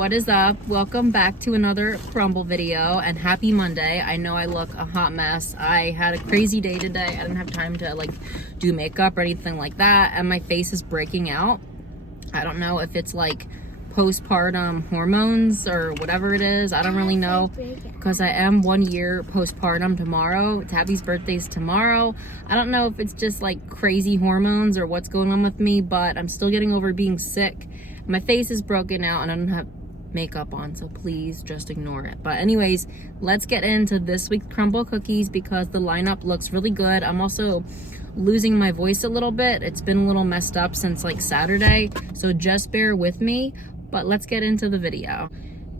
what is up? Welcome back to another Crumbl video, and happy Monday. I know I look a hot mess. I had a crazy day today. I didn't have time to like do makeup or anything like that, and my face is breaking out. I don't know if it's like postpartum hormones or whatever it is. I don't really know, because I am 1 year postpartum tomorrow. Tabby's birthday's tomorrow. I don't know if it's just like crazy hormones or what's going on with me, but I'm still getting over being sick. My face is broken out and I don't have makeup on, so please just ignore it. But anyways, let's get into this week's Crumbl cookies because the lineup looks really good. I'm also losing my voice a little bit. It's been a little messed up since like Saturday, so just bear with me. But let's get into the video.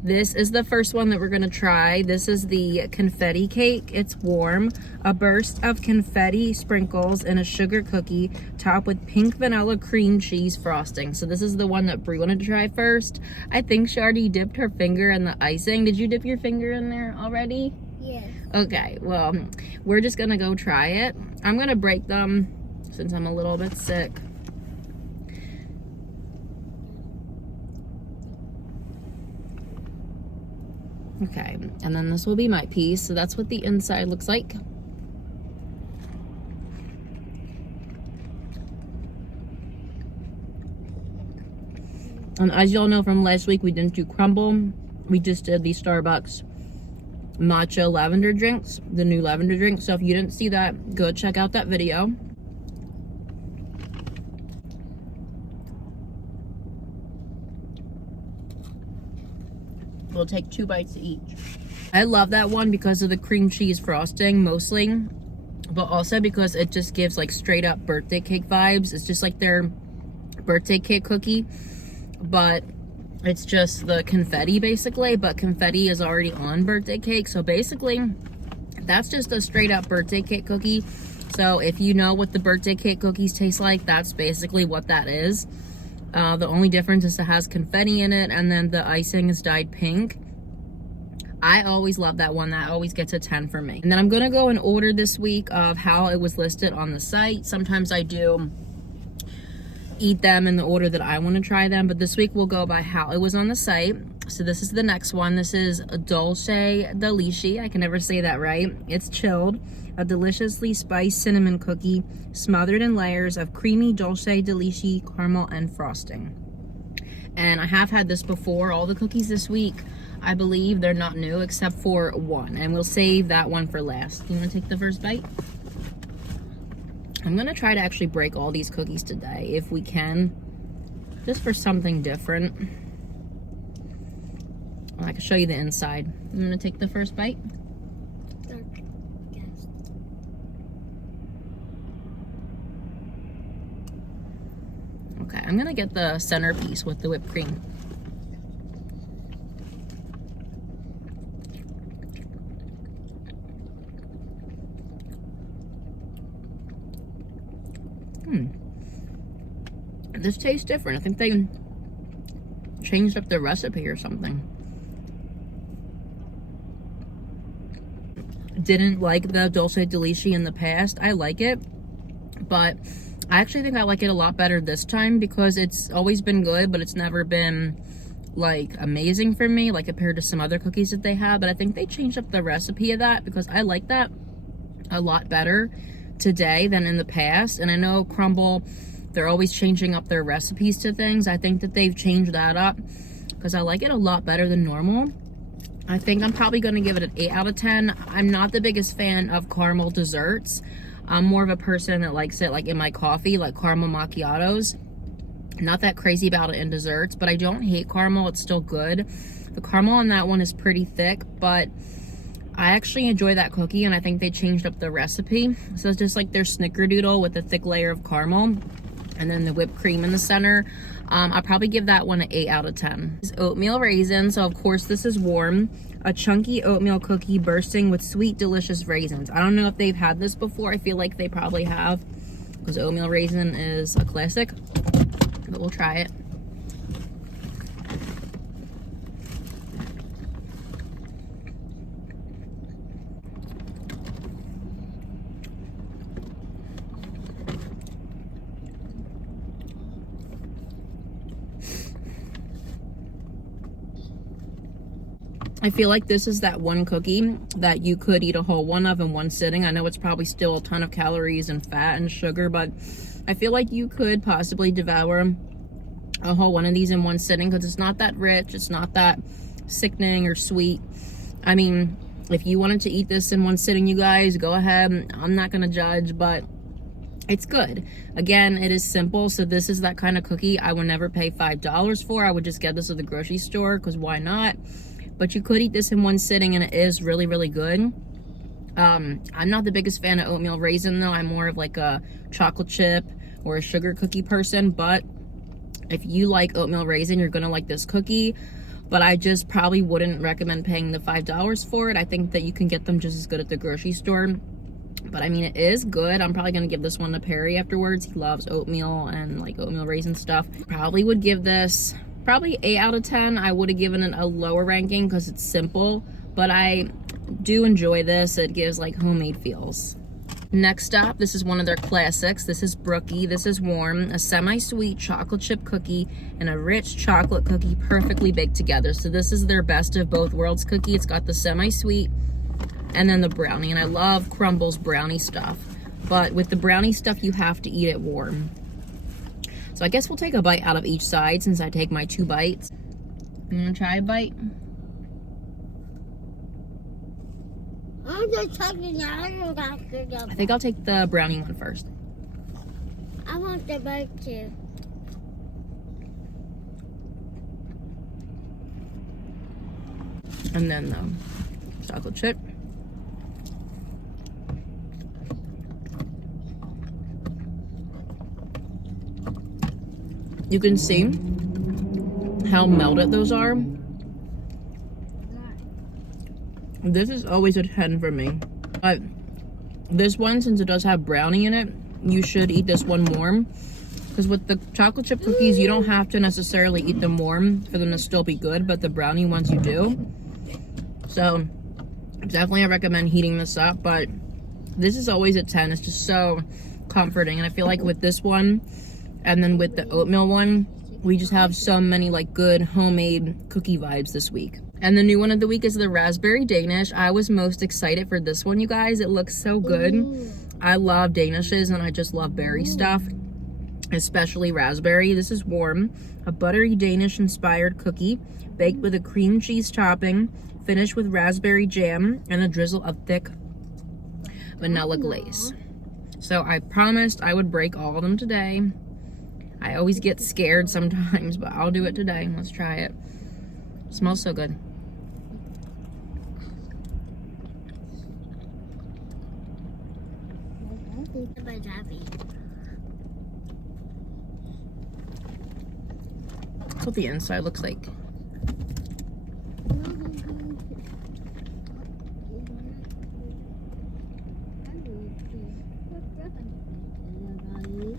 This is the first one that we're gonna try. This is the confetti cake. It's warm. A burst of confetti sprinkles in a sugar cookie topped with pink vanilla cream cheese frosting. So this is the one that Brie wanted to try first. I think she already dipped her finger in the icing. Did you dip your finger in there already? Yes. Okay, well, we're just gonna go try it. I'm gonna break them since I'm a little bit sick. Okay, and then this will be my piece. So that's what the inside looks like. And as y'all know from last week, we didn't do Crumbl. We just did the Starbucks matcha lavender drinks, the new lavender drink. So if you didn't see that, go check out that video. We'll take 2 bites each. I love that one because of the cream cheese frosting mostly, but also because it just gives like straight up birthday cake vibes. It's just like their birthday cake cookie, but it's just the confetti basically, but confetti is already on birthday cake. So basically that's just a straight up birthday cake cookie. So if you know what the birthday cake cookies taste like, that's basically what that is. The only difference is it has confetti in it, and then the icing is dyed pink. I always love that one. That always gets a 10 for me. And then I'm gonna go in order this week of how it was listed on the site. Sometimes I do eat them in the order that I want to try them, but this week we'll go by how it was on the site. So this is the next one. This is Dulce de Leche. I can never say that right. It's chilled. A deliciously spiced cinnamon cookie smothered in layers of creamy dulce de leche caramel and frosting. And I have had this before. All the cookies this week, I believe they're not new except for one, and we'll save that one for last. You want to take the first bite? I'm gonna try to actually break all these cookies today if we can, just for something different. I can show you the inside. I'm gonna take the first bite. Okay, I'm gonna get the centerpiece with the whipped cream. This tastes different. I think they changed up the recipe or something. Didn't like the Dulce de Leche in the past. I like it, but I actually think I like it a lot better this time because it's always been good, but it's never been like amazing for me, like compared to some other cookies that they have. But I think they changed up the recipe of that because I like that a lot better today than in the past. And I know Crumbl, they're always changing up their recipes to things. I think that they've changed that up because I like it a lot better than normal. I think I'm probably going to give it an 8 out of 10. I'm not the biggest fan of caramel desserts. I'm more of a person that likes it like in my coffee, like caramel macchiatos. Not that crazy about it in desserts, but I don't hate caramel. It's still good. The caramel on that one is pretty thick, but I actually enjoy that cookie, and I think they changed up the recipe. So it's just like their snickerdoodle with a thick layer of caramel and then the whipped cream in the center. I'll probably give that one an 8 out of 10. It's oatmeal raisin, so of course this is warm. A chunky oatmeal cookie bursting with sweet, delicious raisins. I don't know if they've had this before. I feel like they probably have because oatmeal raisin is a classic, but we'll try it. I feel like this is that one cookie that you could eat a whole one of in one sitting. I know it's probably still a ton of calories and fat and sugar, but I feel like you could possibly devour a whole one of these in one sitting because it's not that rich. It's not that sickening or sweet. I mean, if you wanted to eat this in one sitting, you guys, go ahead. I'm not going to judge, but it's good. Again, it is simple. So this is that kind of cookie I would never pay $5 for. I would just get this at the grocery store because why not? But you could eat this in one sitting and it is really, really good. I'm not the biggest fan of oatmeal raisin though. I'm more of like a chocolate chip or a sugar cookie person. But if you like oatmeal raisin, you're going to like this cookie. But I just probably wouldn't recommend paying the $5 for it. I think that you can get them just as good at the grocery store. But I mean, it is good. I'm probably going to give this one to Perry afterwards. He loves oatmeal and like oatmeal raisin stuff. Probably would give this probably 8 out of 10. I would have given it a lower ranking because it's simple. But I do enjoy this. It gives like homemade feels. Next up, this is one of their classics. This is Brookie. This is warm, a semi-sweet chocolate chip cookie and a rich chocolate cookie perfectly baked together. So this is their best of both worlds cookie. It's got the semi-sweet and then the brownie. And I love Crumbl's brownie stuff. But with the brownie stuff, you have to eat it warm. So I guess we'll take a bite out of each side since I take my 2 bites. You wanna try a bite? I think I'll take the brownie one first. I want the bite too. And then the chocolate chip. You can see how melted those are. This is always a 10 for me. But this one, since it does have brownie in it, you should eat this one warm. Because with the chocolate chip cookies, you don't have to necessarily eat them warm for them to still be good, but the brownie ones you do. So definitely I recommend heating this up, but this is always a 10. It's just so comforting. And I feel like with this one, and then with the oatmeal one, we just have so many like good homemade cookie vibes this week. And the new one of the week is the raspberry Danish. I was most excited for this one, you guys. It looks so good. I love Danishes and I just love berry stuff, especially raspberry. This is warm, a buttery Danish inspired cookie baked with a cream cheese topping, finished with raspberry jam and a drizzle of thick vanilla glaze. So I promised I would break all of them today. I always get scared sometimes, but I'll do it today. Let's try it. It smells so good. That's what the inside looks like.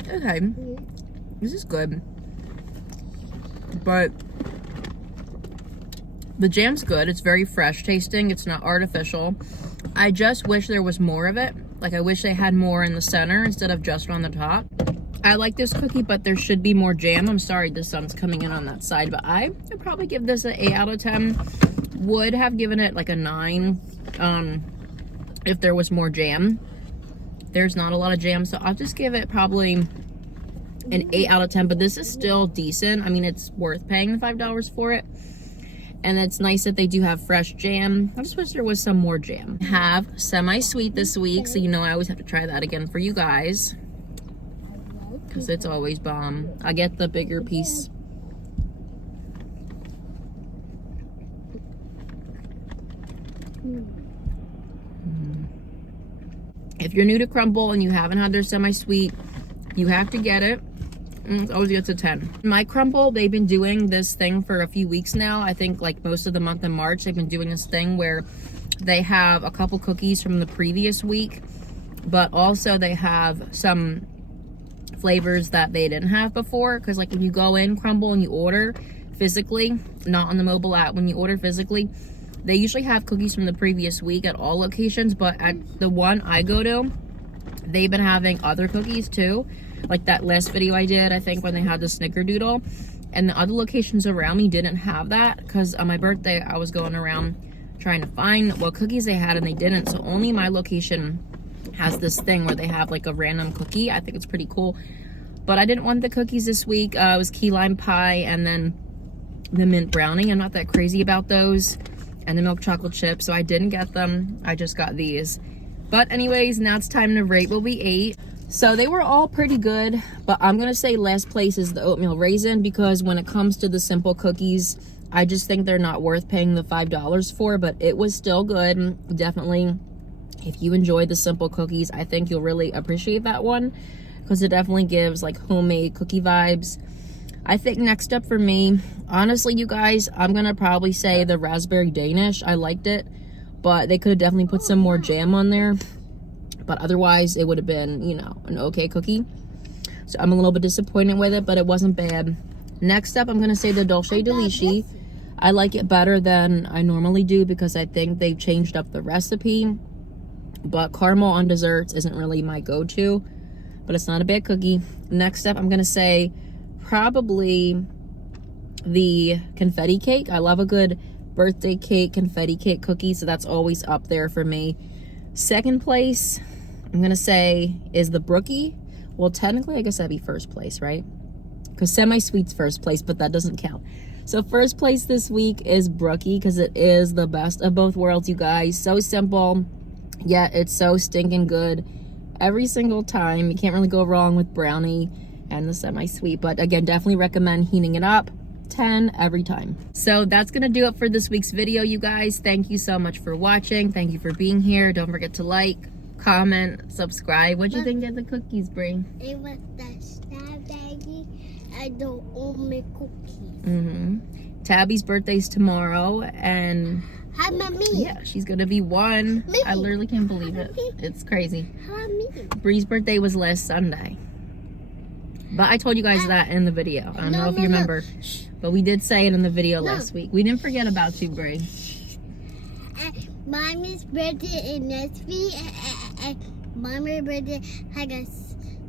Okay, this is good, but the jam's good. It's very fresh tasting. It's not artificial. I just wish there was more of it. Like, I wish they had more in the center instead of just on the top. I like this cookie, but there should be more jam. I'm sorry the sun's coming in on that side, but I would probably give this an 8 out of 10. Would have given it like a 9 if there was more jam. There's not a lot of jam, so I'll just give it probably an 8 out of 10, but this is still decent. I mean, it's worth paying the $5 for it. And it's nice that they do have fresh jam. I just wish there was some more jam. Have semi-sweet this week, so you know I always have to try that again for you guys, because it's always bomb. I get the bigger piece. If you're new to Crumbl and you haven't had their semi-sweet, you have to get it. It always gets a 10. My Crumbl, they've been doing this thing for a few weeks now. I think like most of the month in March, they've been doing this thing where they have a couple cookies from the previous week, but also they have some flavors that they didn't have before. Because like when you go in Crumbl and you order physically, not on the mobile app, when you order physically, they usually have cookies from the previous week at all locations, but at the one I go to, they've been having other cookies too. Like that last video I did, I think, when they had the snickerdoodle. And the other locations around me didn't have that, because on my birthday, I was going around trying to find what cookies they had, and they didn't. So only my location has this thing where they have like a random cookie. I think it's pretty cool. But I didn't want the cookies this week. It was key lime pie and then the mint brownie. I'm not that crazy about those. And the milk chocolate chip, so I didn't get them. I just got these. But anyways, now it's time to rate what we ate. So they were all pretty good, but I'm gonna say last place is the Oatmeal Raisin, because when it comes to the simple cookies, I just think they're not worth paying the $5 for, but it was still good. Definitely, if you enjoy the simple cookies, I think you'll really appreciate that one, because it definitely gives like homemade cookie vibes. I think next up for me, honestly, you guys, I'm gonna probably say the raspberry Danish. I liked it, but they could have definitely put some more jam on there. But otherwise, it would have been, you know, an okay cookie. So I'm a little bit disappointed with it, but it wasn't bad. Next up, I'm gonna say the Dulce de Leche. I like it better than I normally do because I think they've changed up the recipe. But caramel on desserts isn't really my go-to, but it's not a bad cookie. Next up, I'm gonna say probably the confetti cake. I love a good birthday cake, confetti cake cookie, so that's always up there for me. Second place, I'm gonna say, is the Brookie. Well, technically, I guess that'd be first place, right? Because semi-sweet's first place, but that doesn't count. So first place this week is Brookie, because it is the best of both worlds, you guys. So simple, yet it's so stinking good every single time. You can't really go wrong with brownie and the semi-sweet, but again, definitely recommend heating it up. 10 every time. So that's gonna do it for this week's video, you guys. Thank you so much for watching. Thank you for being here. Don't forget to like, comment, subscribe. What'd you think of the cookies, Brie? It was the strawberry and the almond cookies. Tabby's birthday's tomorrow, and How about me? yeah, she's gonna be 1. Me. I literally can't believe it. It's crazy. How about me? Bree's birthday was last Sunday, but I told you guys that in the video. I don't know if you remember, but we did say it in the video last week. We didn't forget about you, Bree. Mommy's birthday is next week, and Mommy's birthday had a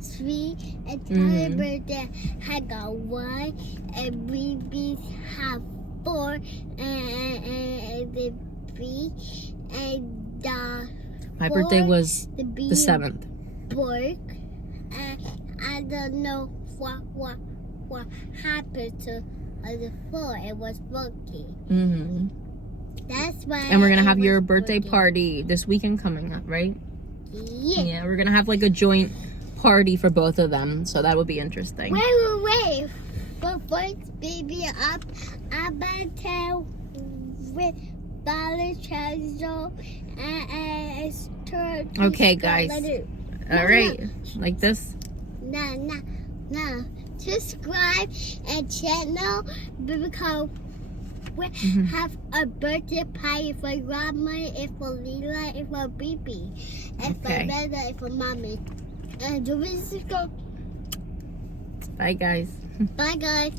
3, and Tammy's birthday had a 1, and Baby's have 4, and the 3, and the My birthday was the 7th. Bork, and I don't know what happened to the 4. It was Brookie. That's why. And we're gonna have your birthday party this weekend coming up, right? Yeah, we're gonna have like a joint party for both of them, so that would be interesting. Wait. But first, baby, I'm gonna tell with Dollar Treasure and Sturdy. Okay, guys. All right, like this. No. Subscribe and channel because we have a birthday party for Grandma, and for Lila, and for Bibi, and for Bella, and for Mommy. And the music go. Bye, guys. Bye, guys.